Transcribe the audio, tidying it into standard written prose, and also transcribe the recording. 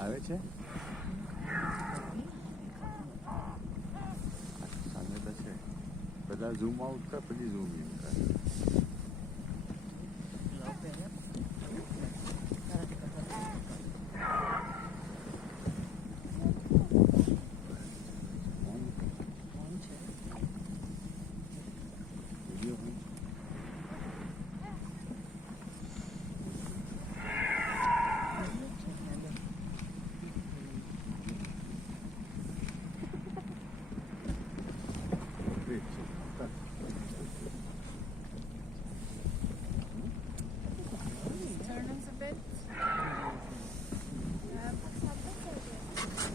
આવે છે સામે તો છે. બધા ઝૂમ આઉટ કર પછી ઝૂમ ઇન કર.